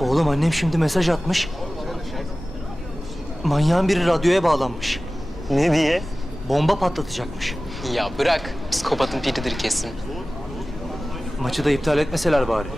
Oğlum annem şimdi mesaj atmış. Manyağın biri radyoya bağlanmış. Ne diye? Bomba patlatacakmış. Ya bırak, psikopatın biridir kesin. Maçı da iptal etmeseler bari.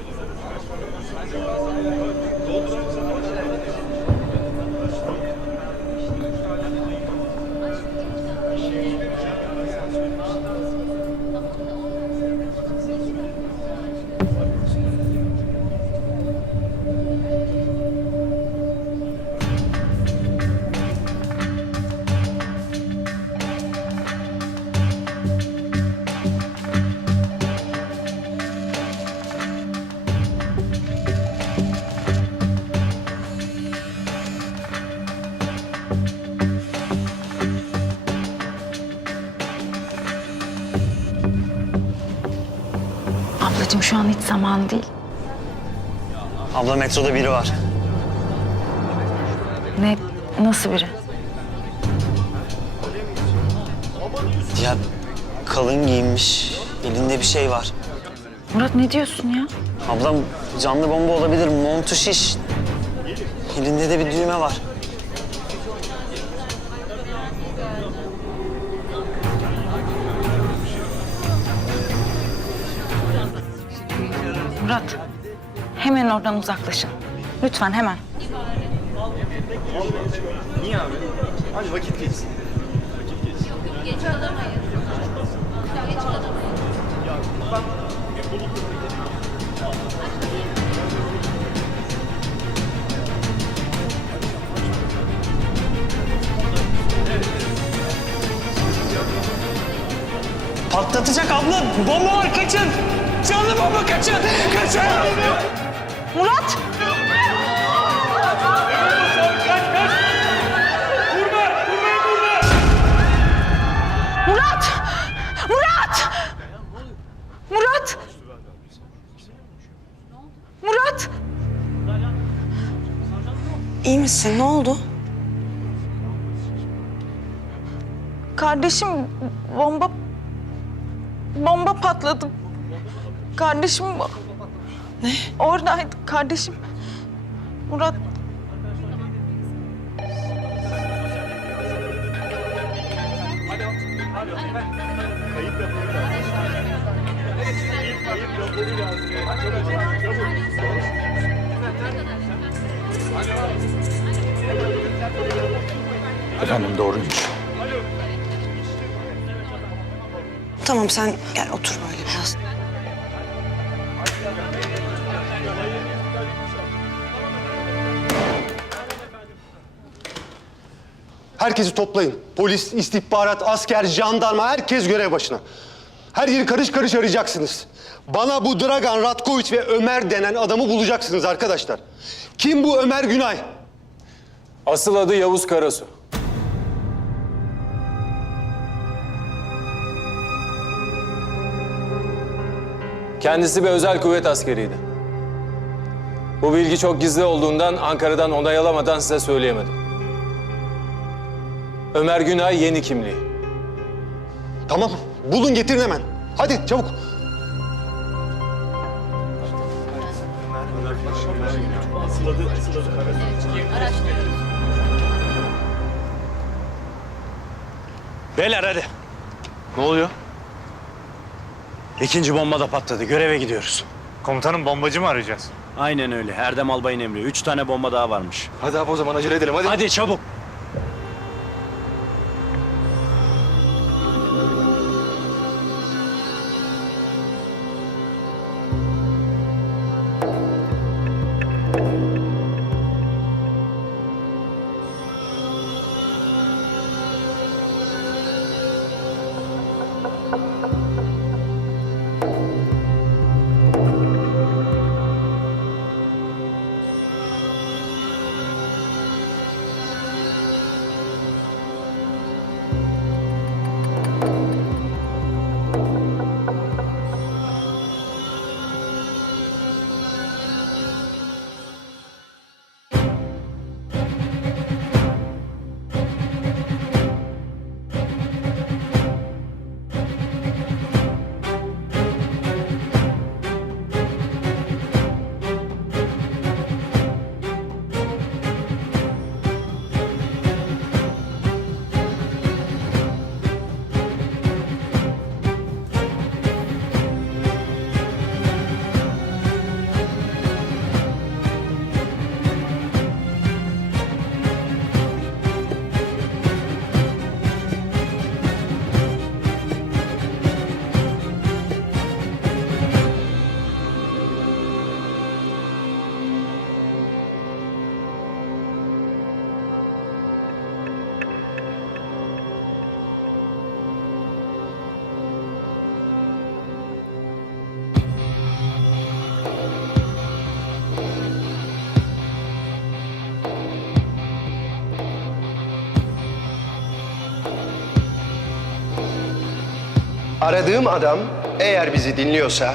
Ablacığım şu an hiç zaman değil. Abla metroda biri var. Ne, nasıl biri? Ya kalın giyinmiş, elinde bir şey var. Murat ne diyorsun ya? Ablam canlı bomba olabilir, montu şiş. Elinde de bir düğme var. Murat, hemen oradan uzaklaşın. Lütfen hemen. Hadi vakit geçsin. Patlatacak abla, bomba var, kaçın! Canlı bomba, kaçın! Kaçın! Murat! Murat! Murat! Murat! Murat! İyi misin? Ne oldu? Kardeşim bomba patladı. Kardeşim Ne? oradaydı kardeşim. Murat Efendim doğruymuş. Tamam sen gel otur böyle biraz. Herkesi toplayın. Polis, istihbarat, asker, jandarma herkes görev başına. Her yeri karış karış arayacaksınız. Bana bu Dragan Ratkoviç ve Ömer denen adamı bulacaksınız arkadaşlar. Kim bu Ömer Günay? Asıl adı Yavuz Karasu. Kendisi bir özel kuvvet askeriydi. Bu bilgi çok gizli olduğundan Ankara'dan onay alamadan size söyleyemedim. Ömer Günay yeni kimliği. Tamam, bulun getirin hemen. Hadi çabuk. Beyler hadi. Ne oluyor? İkinci bomba da patladı, göreve gidiyoruz. Komutanım bombacı mı arayacağız? Aynen öyle, Erdem Albay'ın emri. 3 tane bomba daha varmış. Hadi abi o zaman acele edelim hadi. Hadi çabuk. Aradığım adam eğer bizi dinliyorsa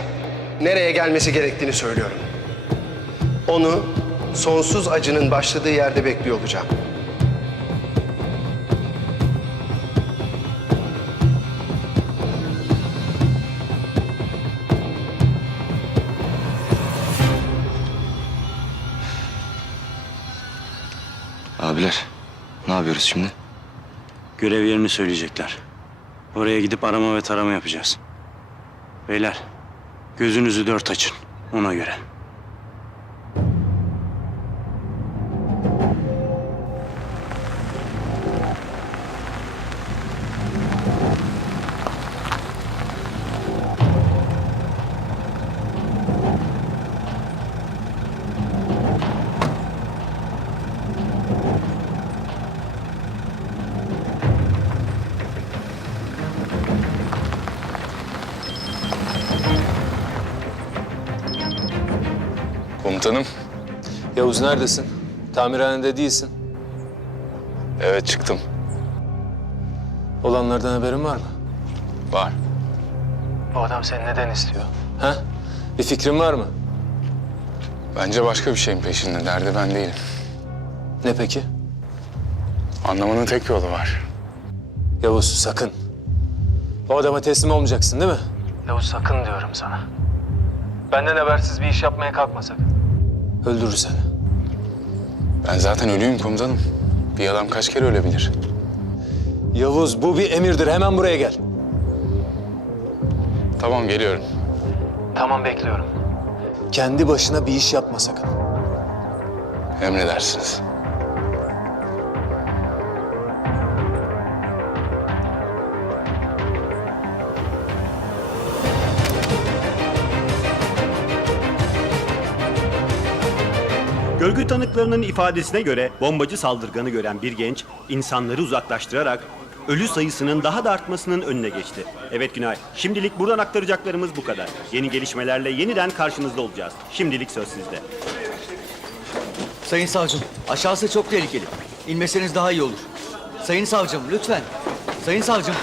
nereye gelmesi gerektiğini söylüyorum. Onu sonsuz acının başladığı yerde bekliyor olacağım. Abiler, ne yapıyoruz şimdi? Görev yerini söyleyecekler. Oraya gidip arama ve tarama yapacağız. Beyler, gözünüzü dört açın ona göre. Komutanım. Yavuz neredesin? Tamirhanede değilsin. Evet çıktım. Olanlardan haberin var mı? Var. Bu adam seni neden istiyor? Ha? Bir fikrin var mı? Bence başka bir şeyin peşinde. Derdi ben değilim. Ne peki? Anlamanın tek yolu var. Yavuz sakın. O adama teslim olmayacaksın değil mi? Yavuz sakın diyorum sana. Benden habersiz bir iş yapmaya kalkma sakın. Öldürür seni. Ben zaten ölüyüm komutanım. Bir adam kaç kere ölebilir? Yavuz bu bir emirdir. Hemen buraya gel. Tamam geliyorum. Tamam bekliyorum. Kendi başına bir iş yapma sakın. Emredersiniz. Görgü tanıklarının ifadesine göre bombacı saldırganı gören bir genç insanları uzaklaştırarak ölü sayısının daha da artmasının önüne geçti. Evet Günay, şimdilik buradan aktaracaklarımız bu kadar. Yeni gelişmelerle yeniden karşınızda olacağız. Şimdilik söz sizde. Sayın savcım, aşağısı çok tehlikeli. İnmeseniz daha iyi olur. Sayın savcım, lütfen. Sayın savcım.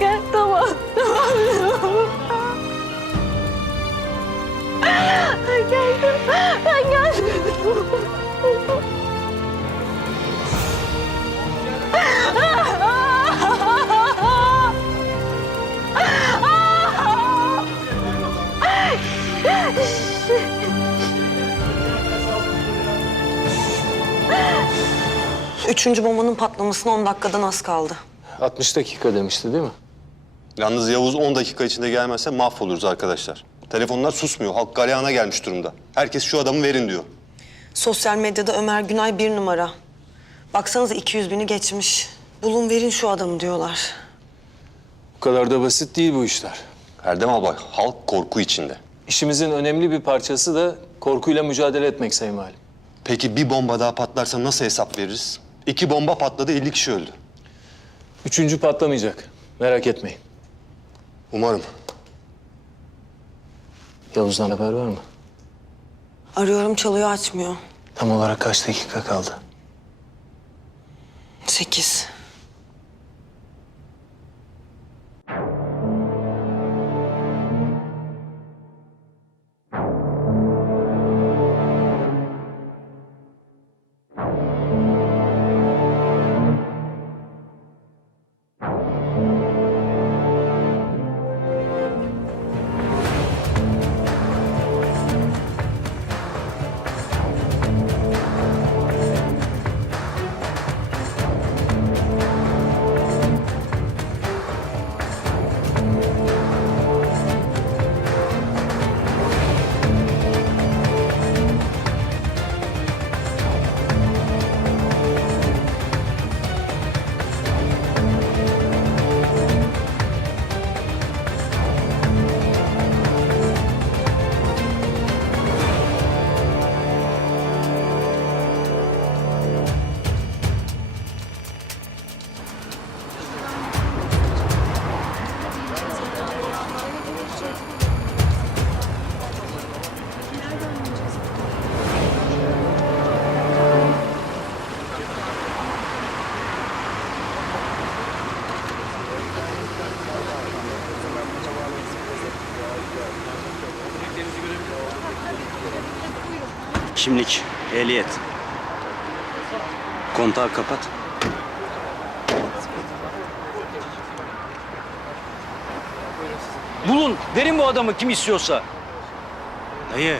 Gel, tamam. Ben geldim. Üçüncü bombanın patlamasına 10 dakikadan az kaldı. 60 dakika demişti değil mi? Yalnız Yavuz 10 dakika içinde gelmezse mahvoluruz arkadaşlar. Telefonlar susmuyor. Halk galeyana gelmiş durumda. Herkes şu adamı verin diyor. Sosyal medyada Ömer Günay 1 numara. Baksanıza 200.000'i geçmiş. Bulun verin şu adamı diyorlar. Bu kadar da basit değil bu işler. Erdem abla, halk korku içinde. İşimizin önemli bir parçası da korkuyla mücadele etmek Sayın Valim. Peki bir bomba daha patlarsa nasıl hesap veririz? 2 bomba patladı, 50 kişi öldü. 3. patlamayacak. Merak etmeyin. Umarım. Yavuz'dan haber var mı? Arıyorum çalıyor açmıyor. Tam olarak kaç dakika kaldı? 8. Kimlik, ehliyet. Kontağı kapat. Bulun, verin bu adamı kim istiyorsa. Dayı,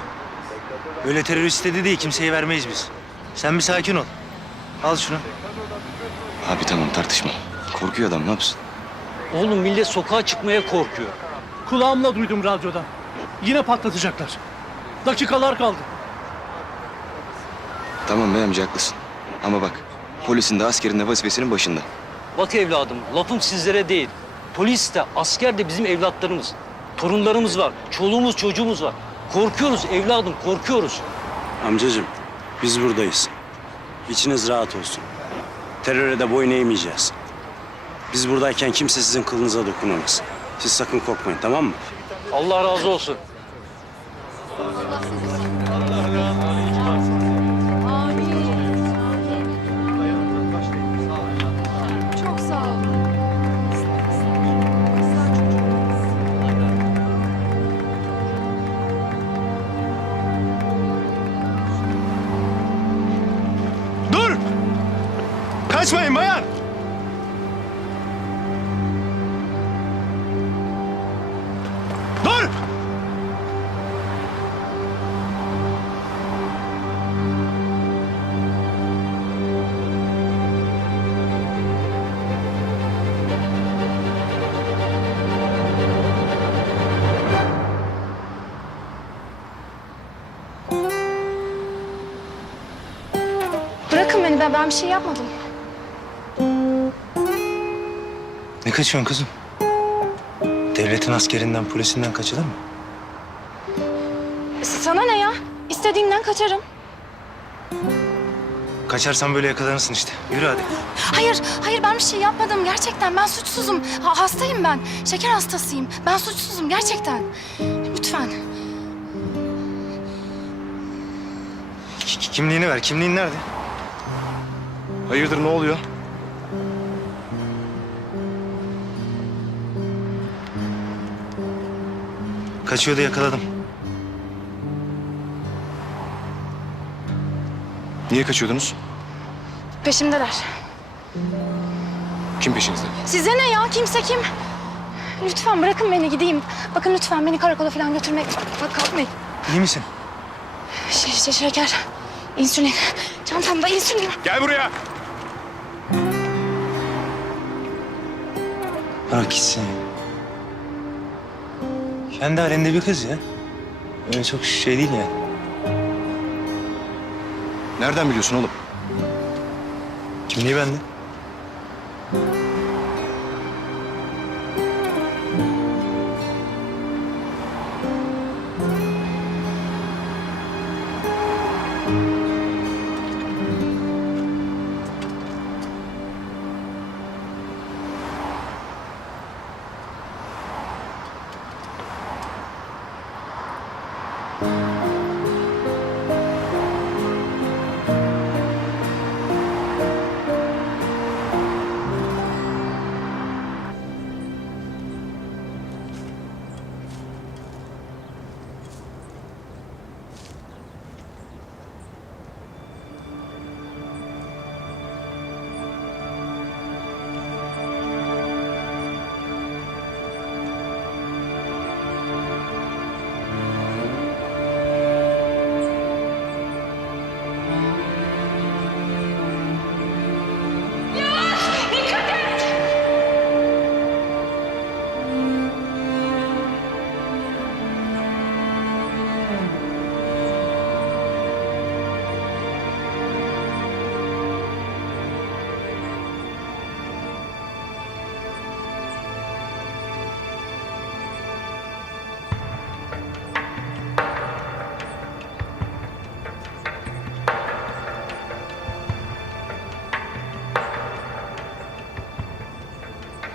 öyle terörist dedi değil, kimseye vermeyiz biz. Sen bir sakin ol. Al şunu. Abi tamam tartışma. Korkuyor adam ne yapsın? Oğlum millet sokağa çıkmaya korkuyor. Kulağımla duydum radyodan. Yine patlatacaklar. Dakikalar kaldı. Tamam bey amca haklısın. Ama bak polisin de askerin de vazifesinin başında. Bak evladım, lafım sizlere değil. Polis de, asker de bizim evlatlarımız. Torunlarımız var, çoluğumuz, çocuğumuz var. Korkuyoruz evladım, korkuyoruz. Amcacığım, biz buradayız. İçiniz rahat olsun. Teröre de boyun eğmeyeceğiz. Biz buradayken kimse sizin kılınıza dokunamaz. Siz sakın korkmayın, tamam mı? Allah razı olsun. Çok sağ ol. Dur! Kaçmayın bayan! Dur! Bırakın beni ben bir şey yapmadım. Ne kaçıyorsun kızım? Devletin askerinden, polisinden kaçılır mı? Sana ne ya? İstediğimden kaçarım. Kaçarsan böyle yakalanırsın işte. Yürü hadi. Hayır ben bir şey yapmadım gerçekten. Ben suçsuzum. Hastayım ben. Şeker hastasıyım. Ben suçsuzum gerçekten. Lütfen. Kimliğini ver. Kimliğin nerede? Hayırdır ne oluyor? Kaçıyordu yakaladım. Niye kaçıyordunuz? Peşimdeler. Kim peşinizde? Size ne ya? Kimse kim? Lütfen bırakın beni gideyim. Bakın lütfen beni karakola falan götürmek. Bak kalkmayın. İyi misin? Şeker, insülin. Çantamda insülin. Gel buraya! Bırak gitsin. Kendi halinde bir kız ya. Öyle çok şey değil yani. Nereden biliyorsun oğlum? Kimliği bende.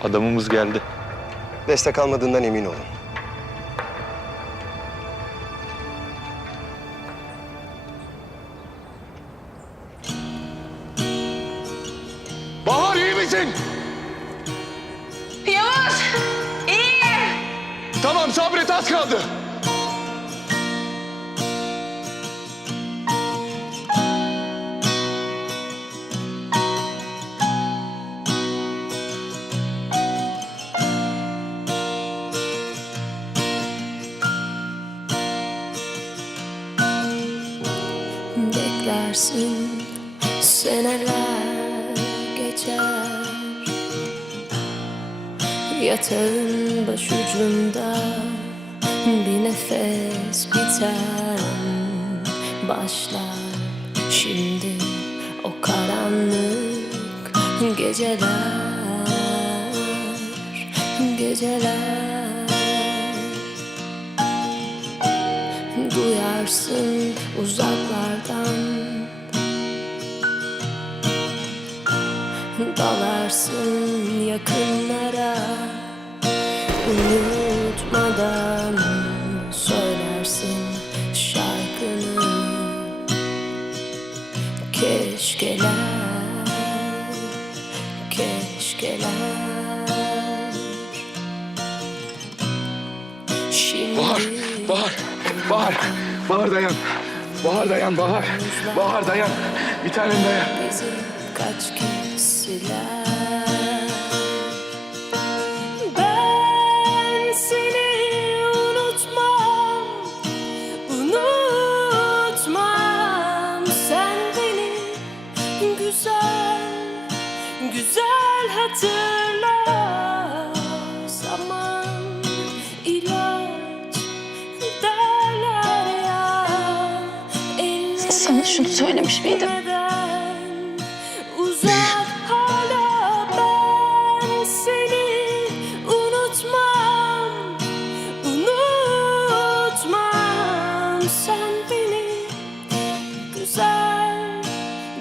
Adamımız geldi. Destek almadığından emin olun. Bahar iyi misin? Yavuz! İyiyim. Tamam sabret az kaldı. Beklersin, seneler geçer. Yatağın başucunda bir nefes biter. Başlar şimdi o karanlık geceler, geceler. Duyarsın uzaklardan, dalarsın yakınlara. Unutmadan söylersin şarkını. Keşkeler, keşkeler. Şimdi Bahar dayan. Bahar dayan, Bahar. Bahar dayan. Bir tanem dayan. bizi kaç kez siler. Ben seni unutmam, unutmam. Sen beni güzel, güzel hatırla. Zaman ilaç derler ya. Sana şunu söylemiş miydim? Uzak hala ben seni unutmam, unutmam. Sen beni güzel,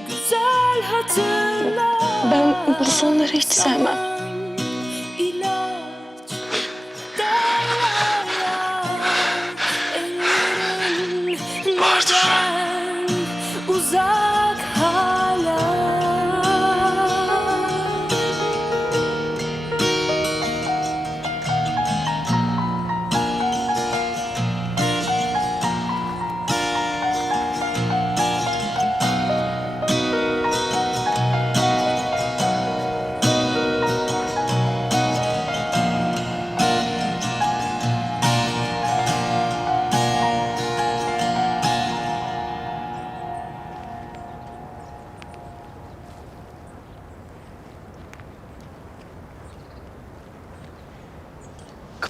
güzel hatırla. Ben bu sonları hiç sevmem. İlaç derler ya. Ellerin neden uzak hala.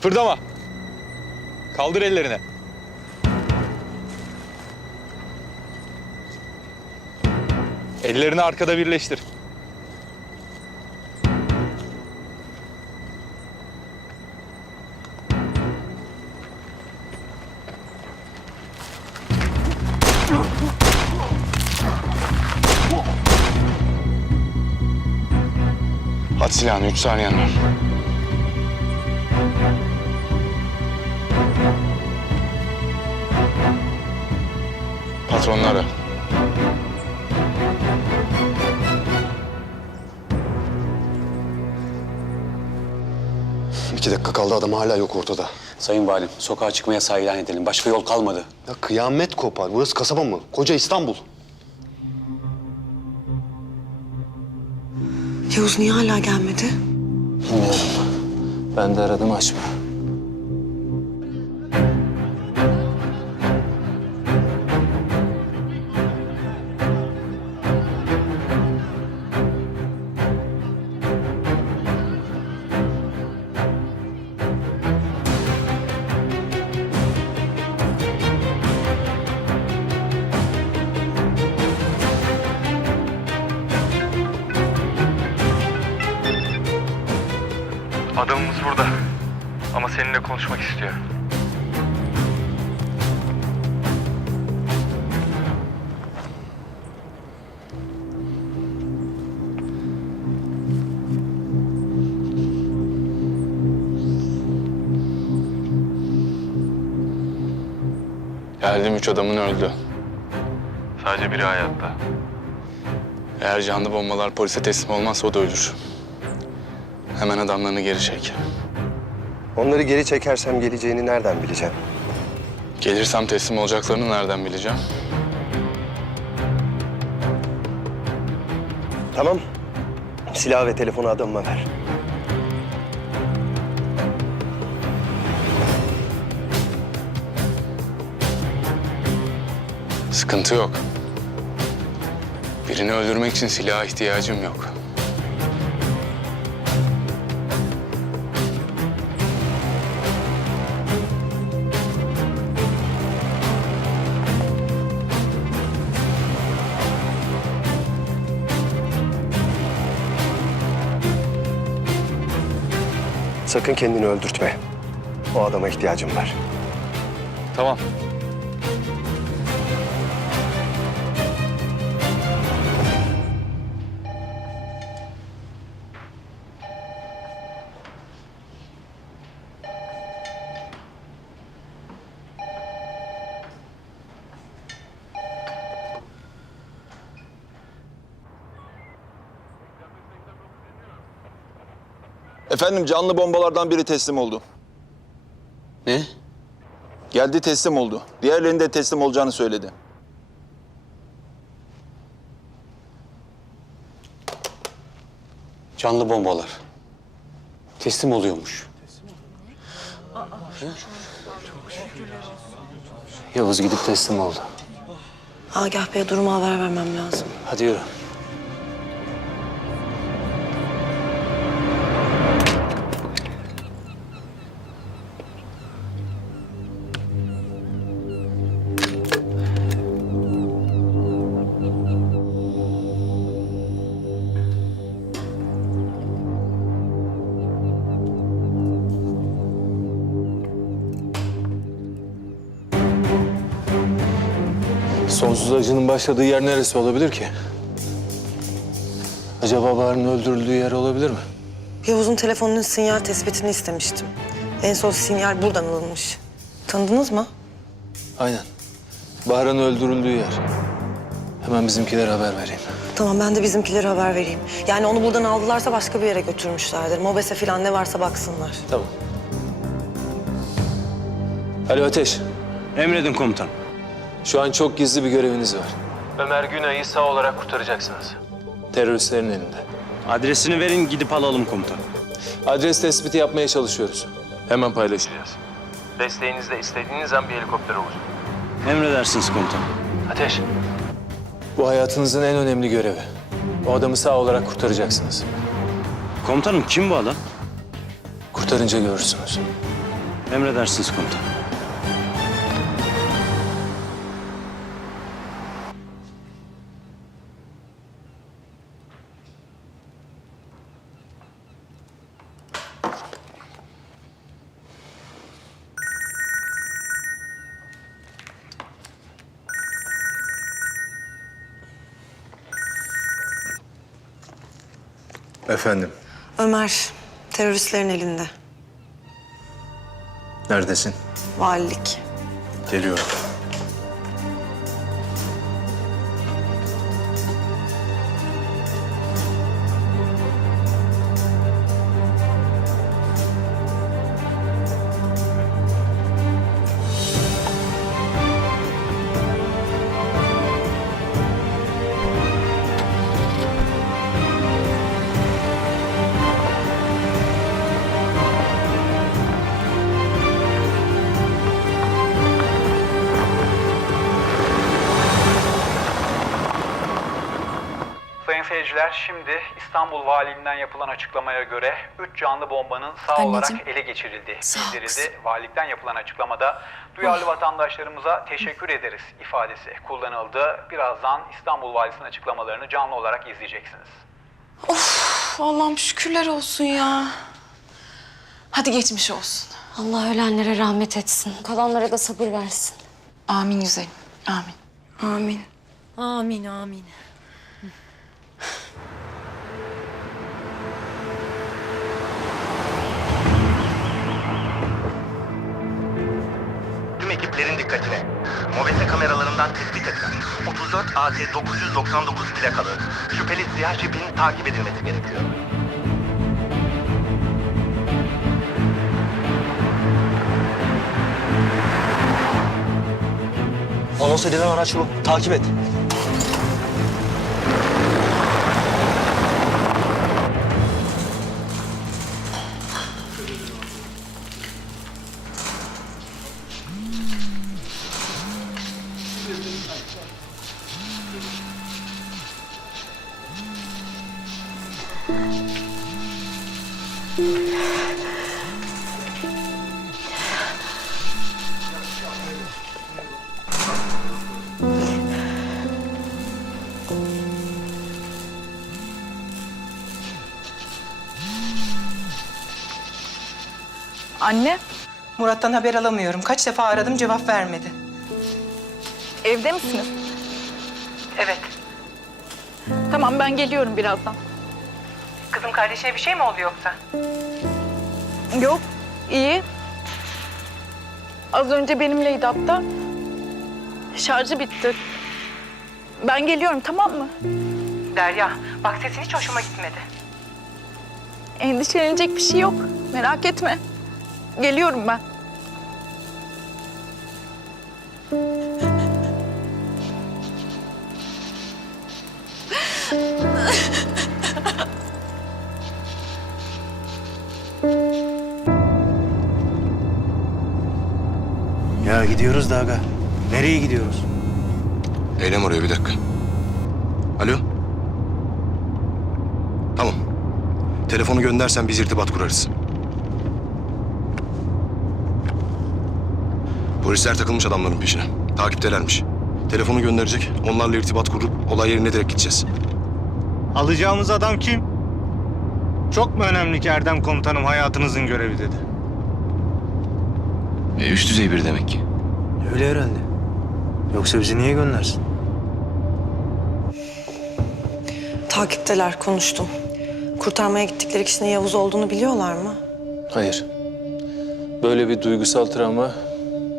Kıpırdama. Kaldır ellerini. Ellerini arkada birleştir. At silahını, 3 saniyen var. Patronları. İki dakika kaldı, adam hala yok ortada. Sayın Valim, sokağa çıkma yasağı ilan edelim. Başka yol kalmadı. Ya kıyamet kopar. Burası kasaba mı? Koca İstanbul. Yavuz niye hala gelmedi? Bilmiyorum. Ben de aradım, açmıyor. Adamımız burada. Ama seninle konuşmak istiyor. Geldim, 3 adamın öldü. Sadece biri hayatta. Eğer canlı bombalar polise teslim olmazsa o da ölür. Hemen adamlarını geri çek. Onları geri çekersem geleceğini nereden bileceğim? Gelirsem teslim olacaklarını nereden bileceğim? Tamam. Silah ve telefonu adamıma ver. Sıkıntı yok. Birini öldürmek için silaha ihtiyacım yok. Sakın kendini öldürtme. O adama ihtiyacım var. Tamam. Efendim, canlı bombalardan biri teslim oldu. Ne? Geldi, teslim oldu. Diğerlerinin de teslim olacağını söyledi. Canlı bombalar. Teslim oluyormuş. Yavuz gidip teslim oldu. Agah Bey'e durumu haber vermem lazım. Hadi yürü. Sonsuz acının başladığı yer neresi olabilir ki? Acaba Bahar'ın öldürüldüğü yer olabilir mi? Yavuz'un telefonunun sinyal tespitini istemiştim. En son sinyal buradan alınmış. Tanıdınız mı? Aynen. Bahar'ın öldürüldüğü yer. Hemen bizimkilere haber vereyim. Tamam, ben de bizimkilere haber vereyim. Yani onu buradan aldılarsa başka bir yere götürmüşlerdir. Mobese falan ne varsa baksınlar. Tamam. Alo Ateş. Emredin komutan. Şu an çok gizli bir göreviniz var. Ömer Günay'ı sağ olarak kurtaracaksınız. Teröristlerin elinde. Adresini verin, gidip alalım komutan. Adres tespiti yapmaya çalışıyoruz. Hemen paylaşacağız. Desteğinizle istediğiniz an bir helikopter olacak. Emredersiniz komutan. Ateş. Bu hayatınızın en önemli görevi. O adamı sağ olarak kurtaracaksınız. Komutanım kim bu adam? Kurtarınca görürsünüz. Emredersiniz komutanım. Efendim, Ömer, teröristlerin elinde. neredesin? Valilik. Geliyorum. Sayın seyirciler, şimdi İstanbul Valiliğinden yapılan açıklamaya göre 3 canlı bombanın sağ Anneciğim. olarak ele geçirildi. Sağ ol kızım. Bildirildi. Valilikten yapılan açıklamada duyarlı vatandaşlarımıza teşekkür ederiz ifadesi kullanıldı. Birazdan İstanbul Valisi'nin açıklamalarını canlı olarak izleyeceksiniz. Of, Allah'ım şükürler olsun ya. Hadi geçmiş olsun. Allah ölenlere rahmet etsin. Kalanlara da sabır versin. Amin güzelim, amin. Amin. Amin, amin. Tüm ekiplerin dikkatine. Mobese kameralarından tespit edilen 34 AT 999 plakalı şüpheli siyah jipin takip edilmesi gerekiyor. Anons edilen araç bu. Takip et. Anne, Murat'tan haber alamıyorum. Kaç defa aradım, cevap vermedi. evde misiniz? Evet. Tamam, ben geliyorum birazdan. Kızım kardeşine bir şey mi oldu yoksa? Yok, iyi. Az önce benimleydi hatta. Şarjı bitti. Ben geliyorum, tamam mı? Derya, bak sesin hiç hoşuma gitmedi. Endişelenecek bir şey yok. Merak etme. Geliyorum ben. Ya gidiyoruz da aga. Nereye gidiyoruz? Eylem oraya bir dakika. Alo? Tamam. Telefonu göndersen biz irtibat kurarız. Polisler takılmış adamların peşine. Takiptelermiş. Telefonu gönderecek. Onlarla irtibat kurup olay yerine direkt gideceğiz. Alacağımız adam kim? Çok mu önemli ki Erdem komutanım hayatınızın görevi dedi. Üst düzey biri demek ki. Öyle herhalde. Yoksa bizi niye göndersin? Takipteler, konuştum. Kurtarmaya gittikleri kişinin Yavuz olduğunu biliyorlar mı? Hayır. Böyle bir duygusal travma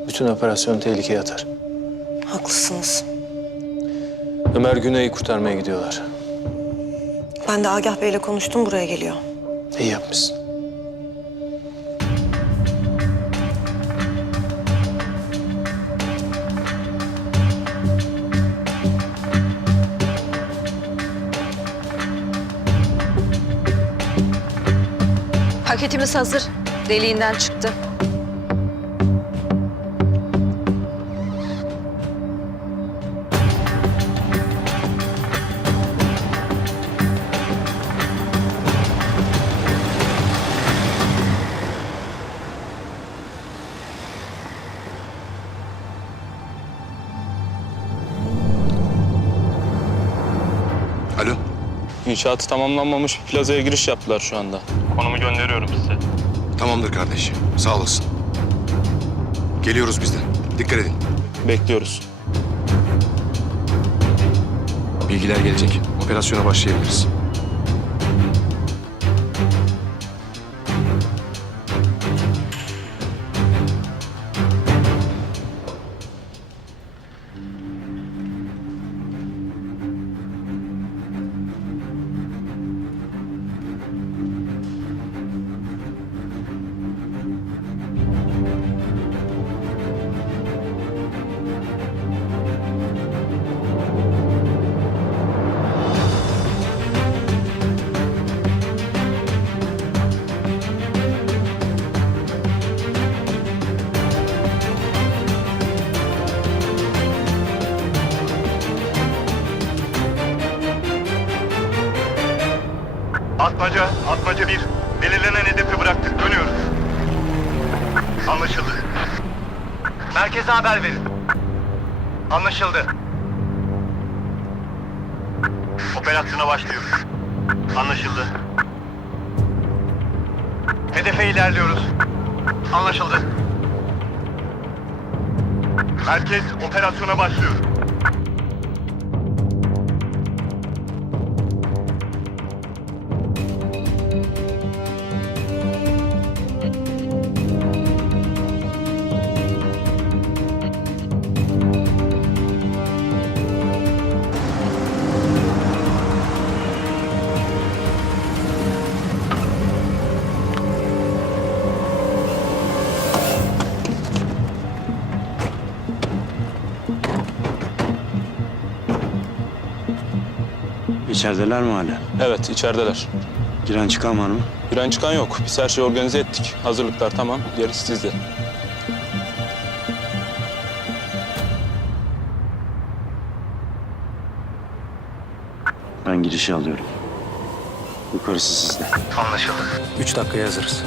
bütün operasyonu tehlikeye atar. Haklısınız. Ömer Güney'i kurtarmaya gidiyorlar. Ben de Agah Bey'le konuştum, buraya geliyor. İyi yapmışsın. Paketimiz hazır. Deliğinden çıktı. İnşaatı tamamlanmamış bir plazaya giriş yaptılar şu anda. Konumu gönderiyorum size. Tamamdır kardeş. Sağ olasın. Geliyoruz biz de. Dikkat edin. Bekliyoruz. Bilgiler gelecek. Operasyona başlayabiliriz. Atmaca 1. Belirlenen hedefi bıraktık. Dönüyoruz. Anlaşıldı. Merkeze haber verin. Anlaşıldı. Operasyona başlıyoruz. Anlaşıldı. Hedefe ilerliyoruz. Anlaşıldı. Merkez operasyona başlıyor. İçerideler mi hala? Evet, içerideler. Giren çıkan var mı? Giren çıkan yok. Biz her şeyi organize ettik. Hazırlıklar tamam. Gerisi sizde. Ben girişi alıyorum. Yukarısı sizde. Anlaşıldı. 3 dakikaya hazırız.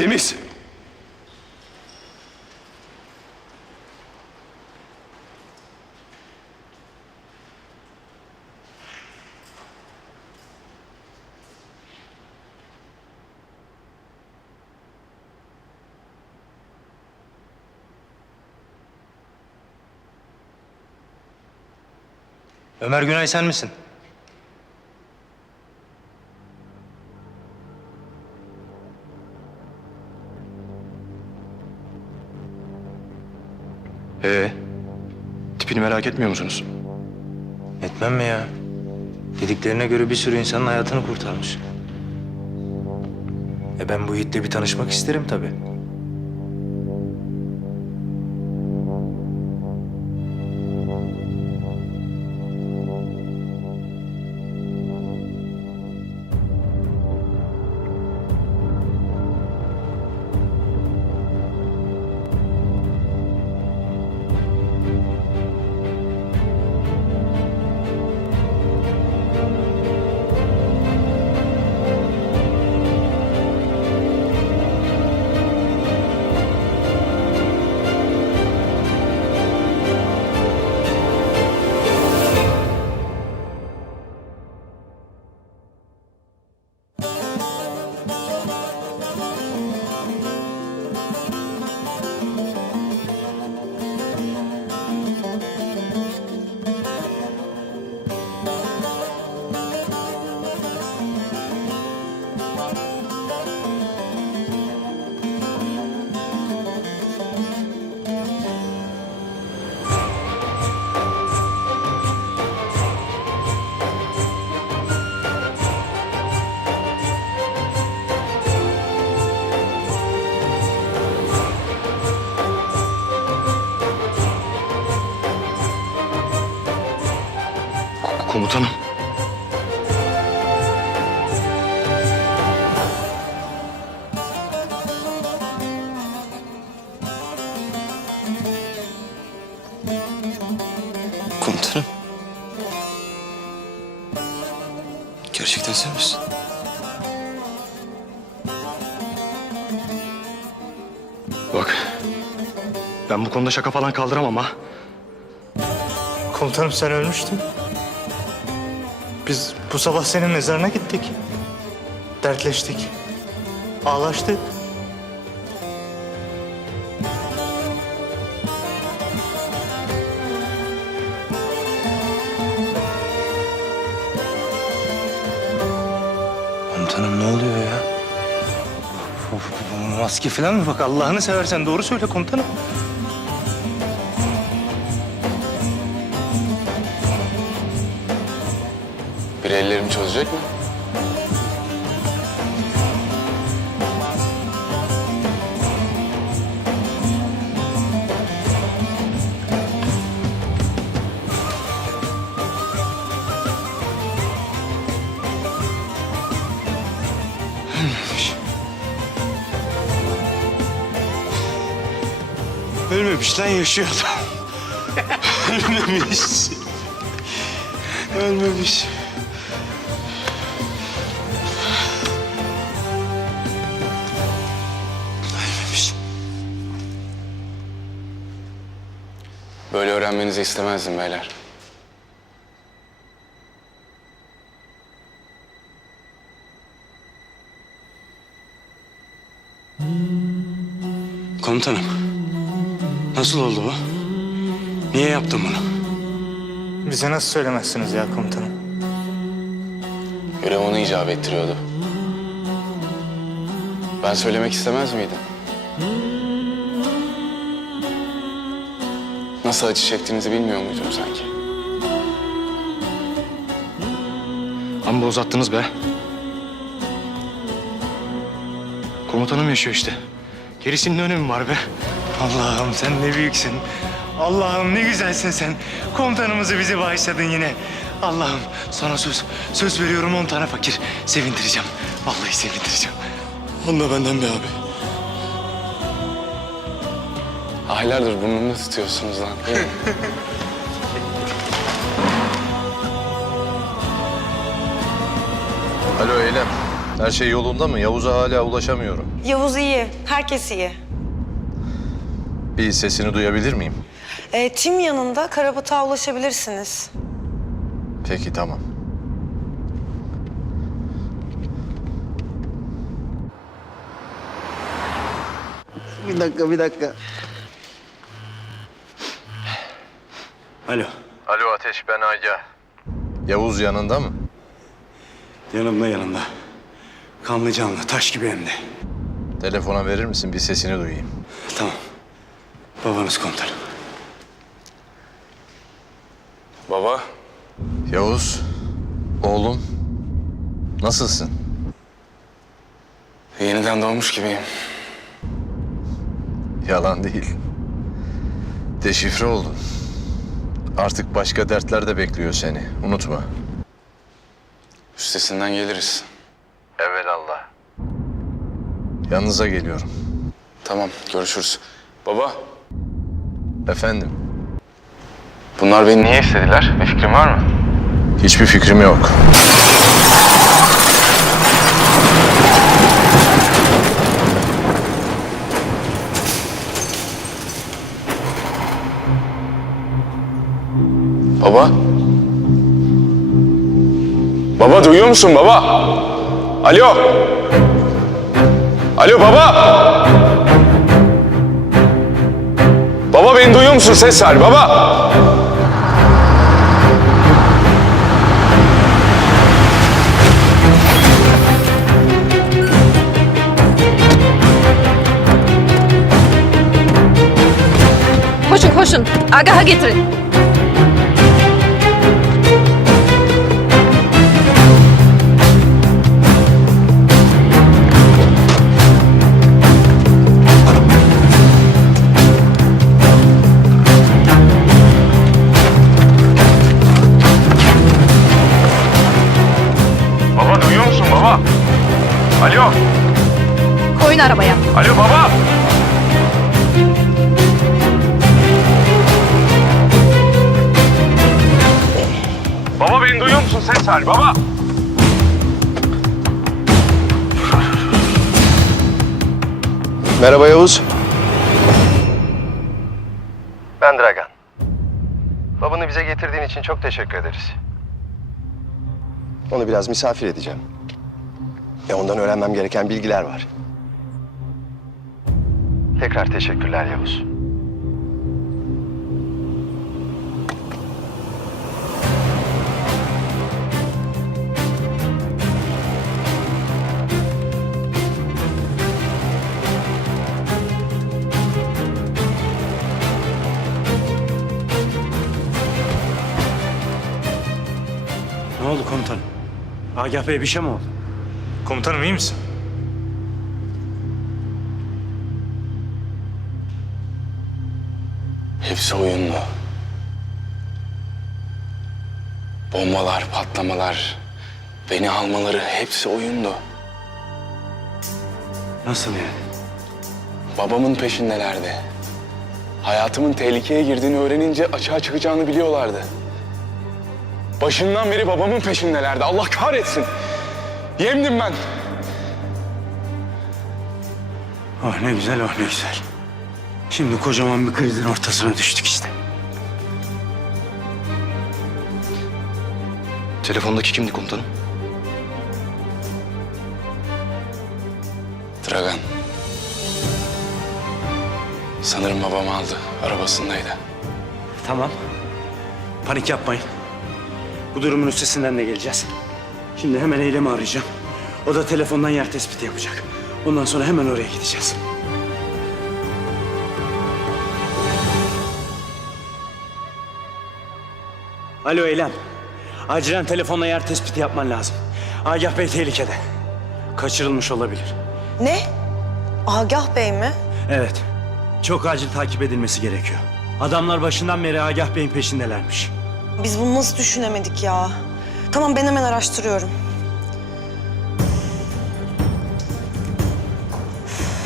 Temiz. Ömer Günay sen misin? Tipini merak etmiyor musunuz? Etmem mi ya? Dediklerine göre bir sürü insanın hayatını kurtarmış. Ben bu Yiğit'le bir tanışmak isterim tabii. Komutanım. Komutanım. Gerçekten sen misin? Bak. Ben bu konuda şaka falan kaldıramam ha. Komutanım sen ölmüştün. Biz bu sabah senin mezarına gittik. Dertleştik. Ağlaştık. Komutanım ne oluyor ya? Maske falan mı? Bak Allah'ını seversen doğru söyle komutanım. Bir ellerimi çözecek mi? Ölmemiş lan yaşıyor adam. Ölmemiş. Ölmemiş. Ölmemiş. Böyle öğrenmenizi istemezdim beyler. Komutanım. Nasıl oldu bu? Niye yaptın bunu? Bize nasıl söylemezsiniz ya komutanım? Görev onu icap ettiriyordu. Ben söylemek istemez miydim? Nasıl acı çektiğinizi bilmiyor muydum sanki? Amma uzattınız be. Komutanım yaşıyor işte. Gerisinin ne önemi var be? Allah'ım sen ne büyüksün. Allah'ım ne güzelsin sen. Komutanımızı bize bağışladın yine. Allah'ım sana söz veriyorum 10 tane fakir. Sevindireceğim. Vallahi sevindireceğim. Onu da benden be abi. Aylardır burnumda tutuyorsunuz lan. değil mi? Alo Eylem. Her şey yolunda mı? Yavuz'a hala ulaşamıyorum. Yavuz iyi, herkes iyi. Bir sesini duyabilir miyim? Tim yanında, Karabatak'a ulaşabilirsiniz. Peki tamam. Bir dakika. Alo. Alo Ateş, ben Agah. Yavuz yanında mı? Yanımda. Kanlı canlı, taş gibi hem de. Telefona verir misin? Bir sesini duyayım. Tamam. Babanız komutanım. Baba. Yavuz, oğlum. Nasılsın? Yeniden doğmuş gibiyim. Yalan değil. Deşifre oldun. Artık başka dertler de bekliyor seni. Unutma. Üstesinden geliriz. Evelallah. Yanınıza geliyorum. Tamam, görüşürüz. Baba. Efendim? Bunlar beni niye istediler? Bir fikrin var mı? Hiçbir fikrim yok. Baba. Baba duyuyor musun baba? Alo. Alo baba. Baba beni duyuyor musun? Ses ver baba. Koşun. Agaha getirin. Baba duyuyor musun baba? Alo. Koyun arabaya. Alo baba. Baba beni duyuyor musun? Ses ver baba. Merhaba Yavuz. Ben Dragan. Babanı bize getirdiğin için çok teşekkür ederiz. Onu biraz misafir edeceğim. Ondan öğrenmem gereken bilgiler var. Tekrar teşekkürler Yavuz. Ne oldu komutanım? Agah Bey bir şey mi oldu? Komutanım iyi misin? Hepsi oyunlu. Bombalar, patlamalar, beni almaları hepsi oyundu. Nasıl yani? Babamın peşindelerdi. Hayatımın tehlikeye girdiğini öğrenince açığa çıkacağını biliyorlardı. Başından beri babamın peşindelerdi. Allah kahretsin. Yemdim ben. Oh ne güzel, oh ne güzel. Şimdi kocaman bir krizin ortasına düştük işte. Telefondaki kimdi komutanım? Dragan. Sanırım babam aldı. Arabasındaydı. Tamam. Panik yapmayın. Bu durumun üstesinden de geleceğiz. Şimdi hemen Eylem'i arayacağım. O da telefondan yer tespiti yapacak. Ondan sonra hemen oraya gideceğiz. Alo Eylem. Acilen telefonla yer tespiti yapman lazım. Agah Bey tehlikede. Kaçırılmış olabilir. Ne? Agah Bey mi? Evet. Çok acil takip edilmesi gerekiyor. Adamlar başından beri Agah Bey'in peşindelermiş. Biz bunu nasıl düşünemedik ya? Tamam, ben hemen araştırıyorum.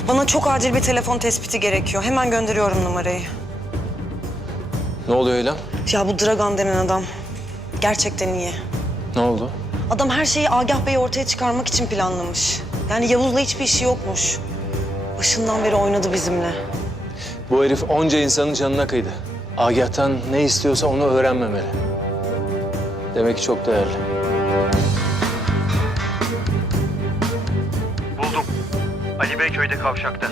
Bana çok acil bir telefon tespiti gerekiyor. Hemen gönderiyorum numarayı. Ne oluyor Eylem? Ya bu Dragan denen adam gerçekten iyi. Ne oldu? Adam her şeyi Agah Bey'i ortaya çıkarmak için planlamış. Yani Yavuz'la hiçbir işi yokmuş. Başından beri oynadı bizimle. Bu herif onca insanın canına kıydı. Agah'tan ne istiyorsa onu öğrenmemeli. Demek ki çok değerli. Buldum. Ali Bey köyde kavşakta.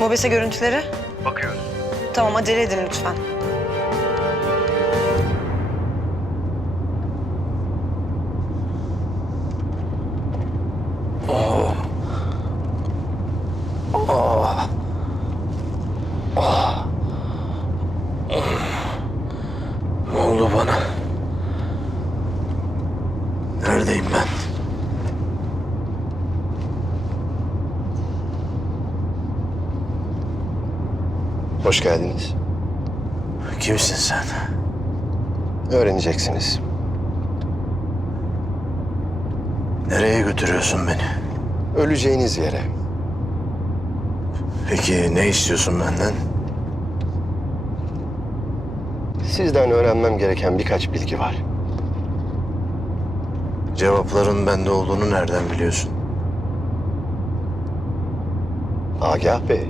Mobese görüntüleri? Bakıyoruz. Tamam, acele edin lütfen. Hoş geldiniz. Kimsin sen? Öğreneceksiniz. Nereye götürüyorsun beni? Öleceğiniz yere. Peki ne istiyorsun benden? Sizden öğrenmem gereken birkaç bilgi var. Cevapların bende olduğunu nereden biliyorsun? Agah Bey,